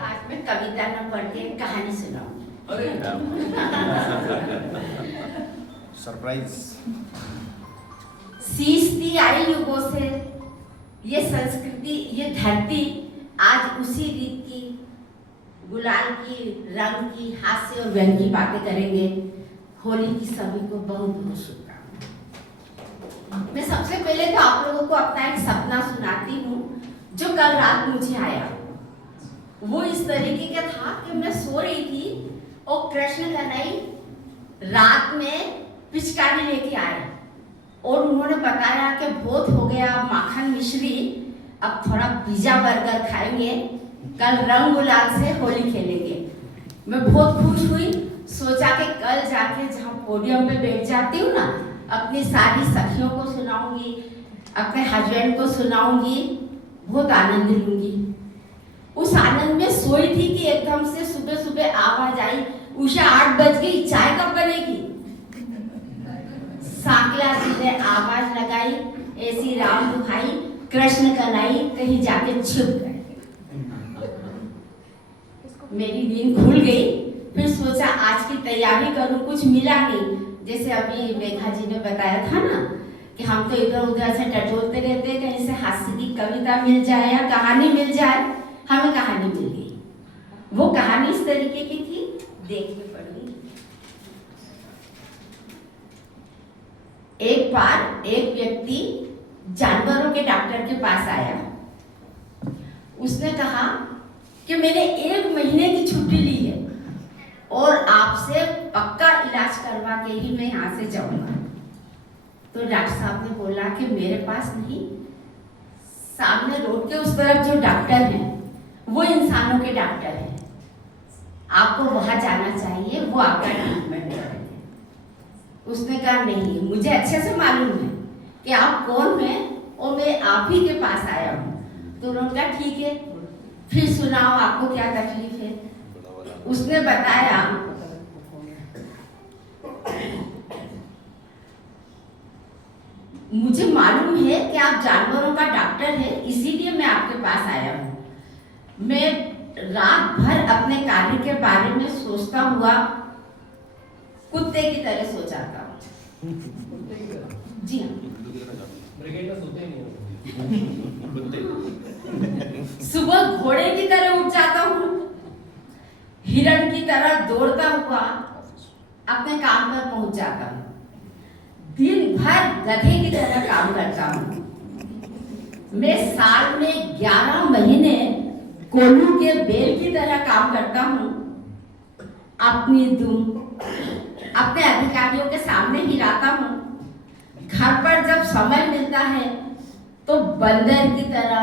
आज मैं कविता न पढ़ के कहानी सुनाऊंगी। सरप्राइज। सींचती आई युगों से ये संस्कृति, ये धरती आज उसी रीत की, गुलाल की, रंग की, हास्य और व्यंग की बातें करेंगे। होली की सभी को बहुत बहुत शुभकामनाएं। मैं सबसे पहले तो आप लोगों को अपना एक सपना सुनाती हूँ जो कल रात मुझे आया। वो इस तरीके का था कि मैं सो रही थी और कृष्ण कन्हई रात में पिचकारी लेके आए और उन्होंने बताया कि बहुत हो गया माखन मिश्री, अब थोड़ा पिज्जा बर्गर खाएंगे, कल रंग गुलाल से होली खेलेंगे। मैं बहुत खुश हुई, सोचा कि कल जाके जहाँ पोडियम पे बैठ जाती हूँ ना, अपनी सारी सखियों को सुनाऊंगी, अपने हस्बैंड को सुनाऊंगी, बहुत आनंद लूंगी। उस आनंद में सोई थी कि एकदम से सुबह सुबह आवाज आई, उषा 8 बज गई, चाय कब बनेगी। साकला जी ने आवाज लगाई, ऐसी राम दुहाई, कृष्ण कन्हई कहीं जाके छुप गए। मेरी नींद खुल गई। फिर सोचा आज की तैयारी करूं, कुछ मिला नहीं। जैसे अभी मेघा जी ने बताया था ना कि हम तो इधर उधर से टटोलते रहते, कहीं से हास्य की कविता मिल जाए या कहानी मिल जाए। हमें कहानी मिल गई। वो कहानी इस तरीके की थी, देखिए पढ़िए। एक बार एक व्यक्ति जानवरों के डॉक्टर के पास आया। उसने कहा कि मैंने 1 महीने की छुट्टी ली है और आपसे पक्का इलाज करवा के ही मैं यहाँ से जाऊंगा। तो डॉक्टर साहब ने बोला कि मेरे पास नहीं, सामने रोड के उस तरफ जो डॉक्टर हैं वो इंसानों के डॉक्टर हैं, आपको वहां जाना चाहिए, वो आपका ट्रीटमेंट करेंगे। उसने कहा नहीं, मुझे अच्छे से मालूम है कि आप कौन हैं और मैं आप ही के पास आया हूँ। तो उन्होंने कहा ठीक है, फिर सुनाओ आपको क्या तकलीफ है। उसने बताया मुझे मालूम है कि आप जानवरों का डॉक्टर है, इसीलिए मैं आपके पास आया हूँ। मैं रात भर अपने कार्य के बारे में सोचता हुआ कुत्ते की तरह सो जाता हूँ। जी हाँ, सुबह घोड़े की तरह उठ जाता हूँ, हिरण की तरह दौड़ता हुआ अपने काम पर पहुंच जाता हूँ। दिन भर गधे की तरह काम करता हूँ। मैं साल में 11 महीने कोल्हू के बेल की तरह काम करता हूँ। अपनी दुम अपने अधिकारियों के सामने हिलाता हूँ। घर पर जब समय मिलता है तो बंदर की तरह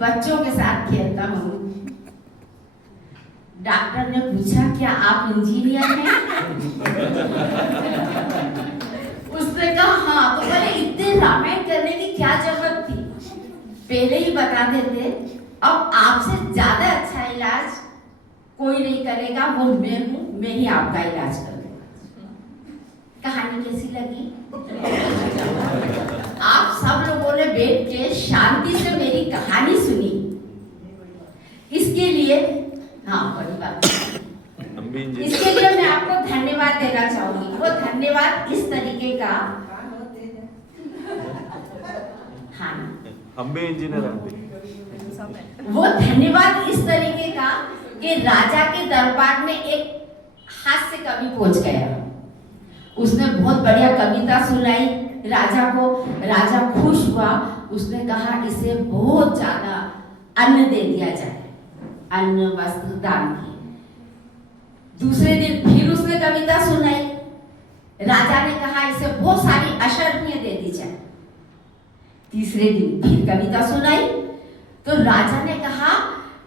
बच्चों के साथ खेलता हूँ। डॉक्टर ने पूछा क्या आप इंजीनियर हैं? उसने कहा हाँ। तो बोले इतने रामायण करने की क्या जरूरत थी, पहले ही बता देते। अब आपसे ज्यादा अच्छा इलाज कोई नहीं करेगा, वो मैं हूँ, मैं ही आपका इलाज करूँगा। कहानी कैसी लगी? आप सब लोगों ने बैठ के शांति से मेरी कहानी सुनी, इसके लिए हाँ बड़ी बात, इसके लिए मैं आपको धन्यवाद देना चाहूंगी। वो धन्यवाद इस तरीके का, हाँ हम भी इंजीनियर हैं। वो धन्यवाद इस तरीके का कि राजा के दरबार में एक हास्य कवि पहुंच गया। उसने बहुत बढ़िया कविता सुनाई राजा को। राजा खुश हुआ। उसने कहा इसे बहुत ज्यादा अन्न दे दिया जाए, अन्न वस्त्र दान की। दूसरे दिन फिर उसने कविता सुनाई। राजा ने कहा इसे बहुत सारी अशर्फियां दे दी जाए। तीसरे दिन फिर कविता सुनाई तो राजा ने कहा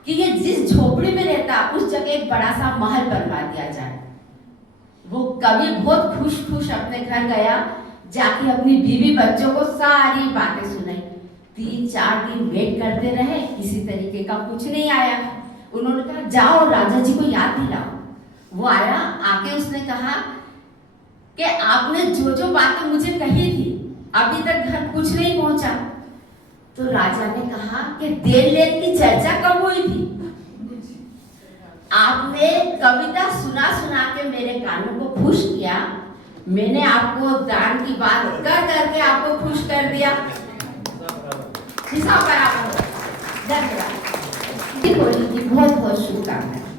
कि ये जिस झोपड़ी में रहता उस जगह एक बड़ा सा महल बनवा दिया जाए। वो कवि बहुत खुश अपने घर गया, जाके अपनी बीवी बच्चों को सारी बातें सुनाई। 3-4 दिन वेट करते रहे, किसी तरीके का कुछ नहीं आया। उन्होंने कहा जाओ राजा जी को याद दिलाओ। वो आया, आके उसने कहा कि आपने जो जो बातें मुझे कही थी अभी तक घर कुछ नहीं पहुंचा। तो राजा ने कहा कि देर लेट की चर्चा कब हुई थी? आपने कविता सुना सुना के मेरे कानों को खुश किया। मैंने आपको दान की बात कर करके आपको खुश कर दिया। हिसाब बराबर। धन्यवाद। होली की बहुत बहुत शुभकामनाएं।